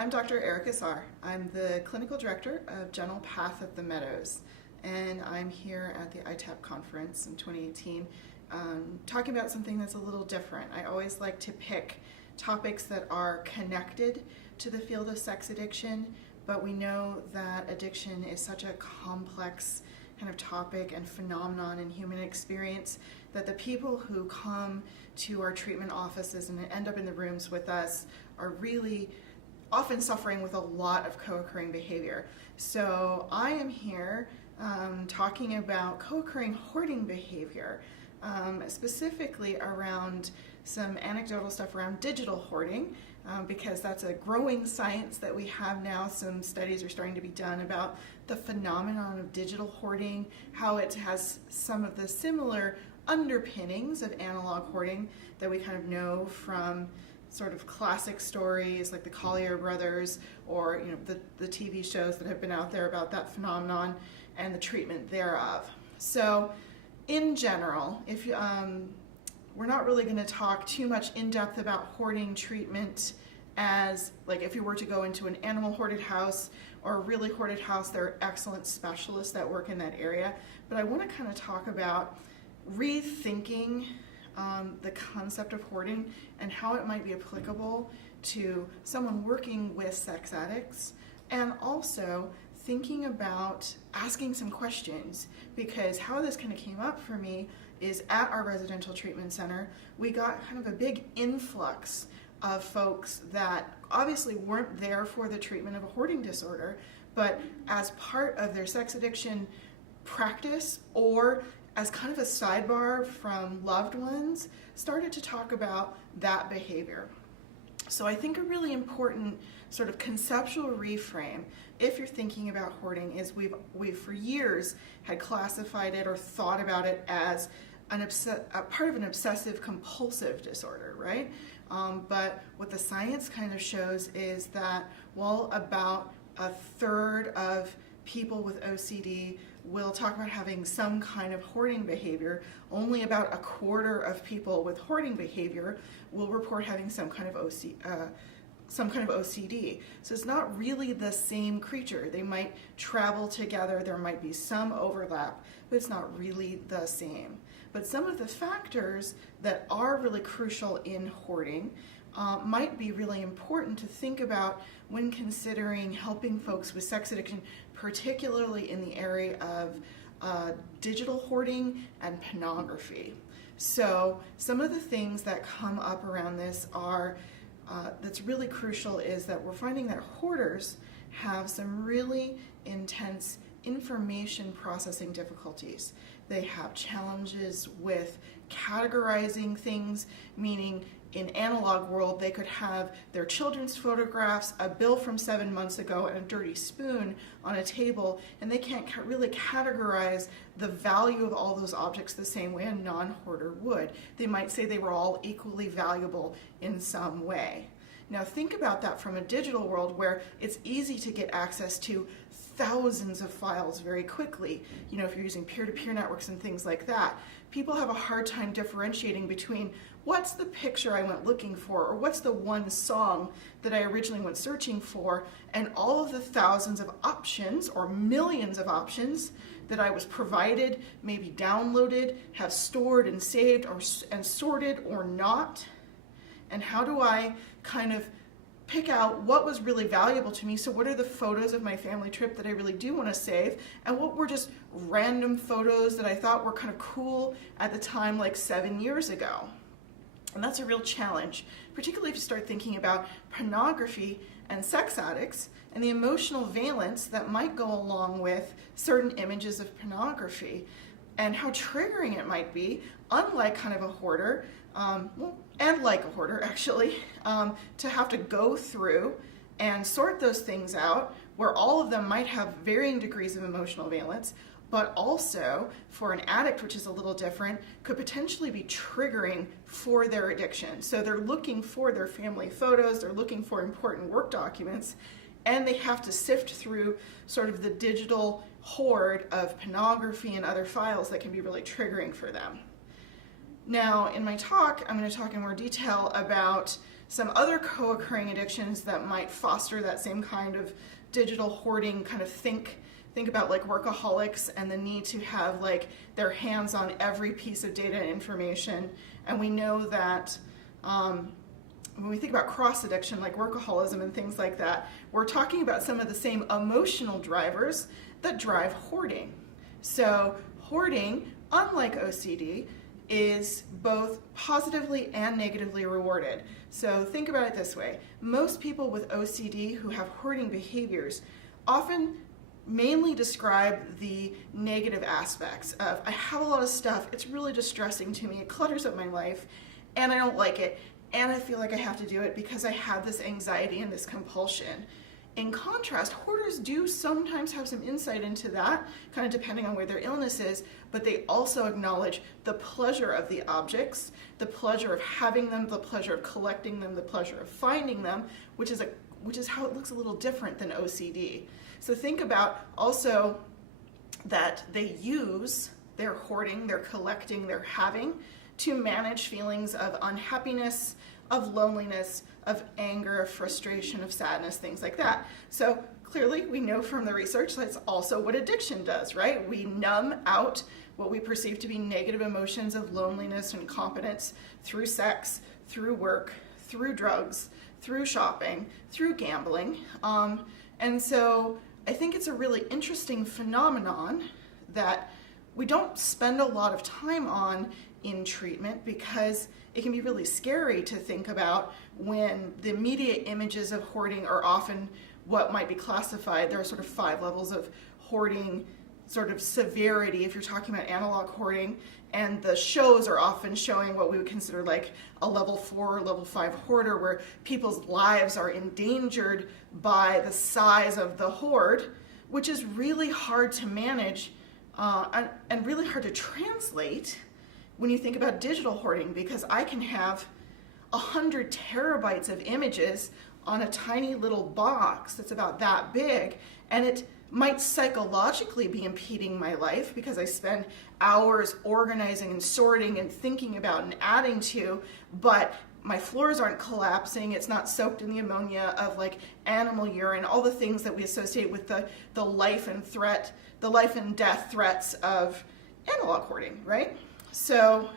I'm Dr. Erica Sarr. I'm the clinical director of General Path at the Meadows, and I'm here at the ITAP conference in 2018 talking about something that's a little different. I always like to pick topics that are connected to the field of sex addiction, but we know that addiction is such a complex kind of topic and phenomenon in human experience that the people who come to our treatment offices and end up in the rooms with us are really often suffering with a lot of co-occurring behavior. So I am here talking about co-occurring hoarding behavior, specifically around some anecdotal stuff around digital hoarding, because that's a growing science that we have now. Some studies are starting to be done about the phenomenon of digital hoarding, how it has some of the similar underpinnings of analog hoarding that we kind of know from sort of classic stories like the Collier brothers, or the TV shows that have been out there about that phenomenon and the treatment thereof. So in general, if we're not really going to talk too much in depth about hoarding treatment as like if you were to go into an animal hoarded house or a really hoarded house. There are excellent specialists that work in that area, but I want to kind of talk about rethinking the concept of hoarding and how it might be applicable to someone working with sex addicts, and also thinking about asking some questions, because how this kind of came up for me is at our residential treatment center, we got kind of a big influx of folks that obviously weren't there for the treatment of a hoarding disorder, but as part of their sex addiction practice or as kind of a sidebar from loved ones, started to talk about that behavior. So I think a really important sort of conceptual reframe, if you're thinking about hoarding, is we've for years had classified it or thought about it as a part of an obsessive compulsive disorder, right? But what the science kind of shows is that while about a third of people with OCD will talk about having some kind of hoarding behavior, only about a quarter of people with hoarding behavior will report having some kind of OCD. So it's not really the same creature. They might travel together, there might be some overlap, but it's not really the same. But some of the factors that are really crucial in hoarding might be really important to think about when considering helping folks with sex addiction, particularly in the area of digital hoarding and pornography. So some of the things that come up around this are, that's really crucial, is that we're finding that hoarders have some really intense information processing difficulties. They have challenges with categorizing things, meaning in analog world, they could have their children's photographs, a bill from 7 months ago, and a dirty spoon on a table, and they can't really categorize the value of all those objects the same way a non-hoarder would. They might say they were all equally valuable in some way. Now think about that from a digital world where it's easy to get access to thousands of files very quickly. If you're using peer-to-peer networks and things like that, people have a hard time differentiating between what's the picture I went looking for, or what's the one song that I originally went searching for, and all of the thousands of options or millions of options that I was provided, maybe downloaded, have stored and saved and sorted or not. And how do I kind of pick out what was really valuable to me? So what are the photos of my family trip that I really do want to save, and what were just random photos that I thought were kind of cool at the time, like 7 years ago? And that's a real challenge, particularly if you start thinking about pornography and sex addicts and the emotional valence that might go along with certain images of pornography, and how triggering it might be, unlike kind of a hoarder, and like a hoarder actually, to have to go through and sort those things out, where all of them might have varying degrees of emotional valence, but also for an addict, which is a little different, could potentially be triggering for their addiction. So they're looking for their family photos, they're looking for important work documents, and they have to sift through sort of the digital hoard of pornography and other files that can be really triggering for them. Now, in my talk, I'm going to talk in more detail about some other co-occurring addictions that might foster that same kind of digital hoarding kind of think about like workaholics and the need to have like their hands on every piece of data and information. And we know that when we think about cross addiction like workaholism and things like that, we're talking about some of the same emotional drivers that drive hoarding. So hoarding, unlike OCD, is both positively and negatively rewarded. So think about it this way. Most people with OCD who have hoarding behaviors often mainly describe the negative aspects of, I have a lot of stuff, it's really distressing to me, it clutters up my life, and I don't like it, and I feel like I have to do it because I have this anxiety and this compulsion. In contrast, hoarders do sometimes have some insight into that, kind of depending on where their illness is, but they also acknowledge the pleasure of the objects, the pleasure of having them, the pleasure of collecting them, the pleasure of finding them, which is how it looks a little different than OCD. So think about also that they use their hoarding, their collecting, their having to manage feelings of unhappiness, of loneliness, of anger, of frustration, of sadness, things like that. So clearly we know from the research that's also what addiction does, right? We numb out what we perceive to be negative emotions of loneliness and incompetence through sex, through work, through drugs, through shopping, through gambling. And so I think it's a really interesting phenomenon that we don't spend a lot of time on in treatment because it can be really scary to think about when the immediate images of hoarding are often what might be classified. There are sort of 5 levels of hoarding sort of severity if you're talking about analog hoarding, and the shows are often showing what we would consider like a level 4 or level 5 hoarder, where people's lives are endangered by the size of the hoard, which is really hard to manage and really hard to translate when you think about digital hoarding, because I can have 100 terabytes of images on a tiny little box that's about that big, and it might psychologically be impeding my life because I spend hours organizing and sorting and thinking about and adding to, but my floors aren't collapsing, it's not soaked in the ammonia of like animal urine, all the things that we associate with the life and death threats of analog hoarding, right? So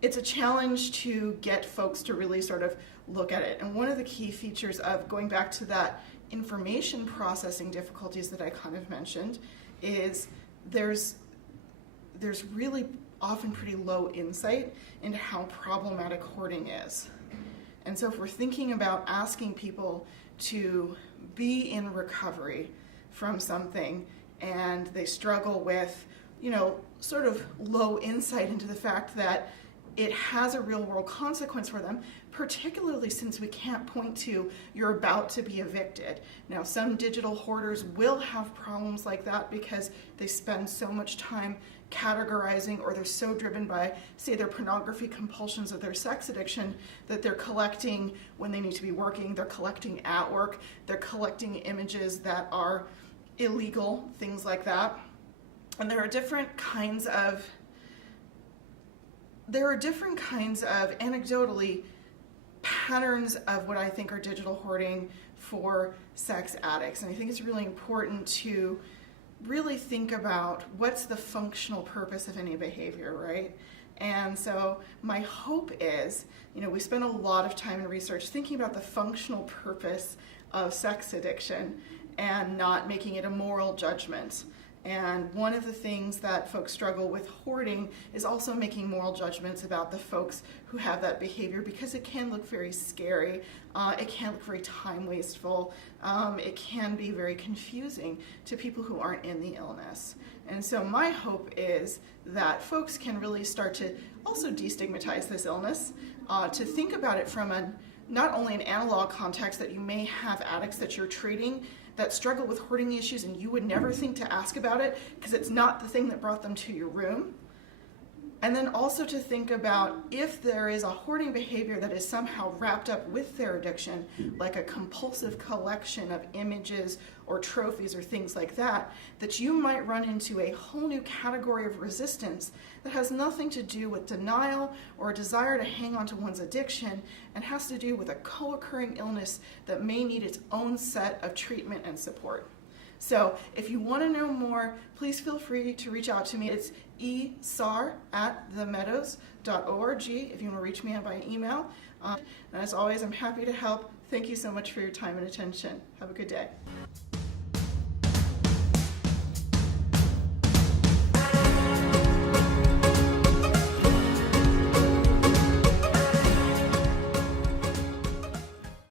it's a challenge to get folks to really sort of look at it. And one of the key features of going back to that information processing difficulties that I kind of mentioned is there's really often pretty low insight into how problematic hoarding is. And so if we're thinking about asking people to be in recovery from something and they struggle with, sort of low insight into the fact that it has a real world consequence for them, particularly since we can't point to you're about to be evicted. Now, some digital hoarders will have problems like that because they spend so much time categorizing, or they're so driven by, say, their pornography compulsions or their sex addiction, that they're collecting when they need to be working, they're collecting at work, they're collecting images that are illegal, things like that. And there are different kinds of anecdotally patterns of what I think are digital hoarding for sex addicts. And I think it's really important to really think about what's the functional purpose of any behavior, right? And so my hope is, we spend a lot of time in research thinking about the functional purpose of sex addiction and not making it a moral judgment. And one of the things that folks struggle with hoarding is also making moral judgments about the folks who have that behavior, because it can look very scary, it can look very time wasteful, it can be very confusing to people who aren't in the illness. And so my hope is that folks can really start to also destigmatize this illness, to think about it from not only an analog context that you may have addicts that you're treating that struggle with hoarding issues and you would never think to ask about it because it's not the thing that brought them to your room. And then also to think about if there is a hoarding behavior that is somehow wrapped up with their addiction, like a compulsive collection of images or trophies or things like that, that you might run into a whole new category of resistance that has nothing to do with denial or a desire to hang on to one's addiction and has to do with a co-occurring illness that may need its own set of treatment and support. So if you want to know more, please feel free to reach out to me. It's sarr@themeadows.org if you want to reach me by email. And as always, I'm happy to help. Thank you so much for your time and attention. Have a good day.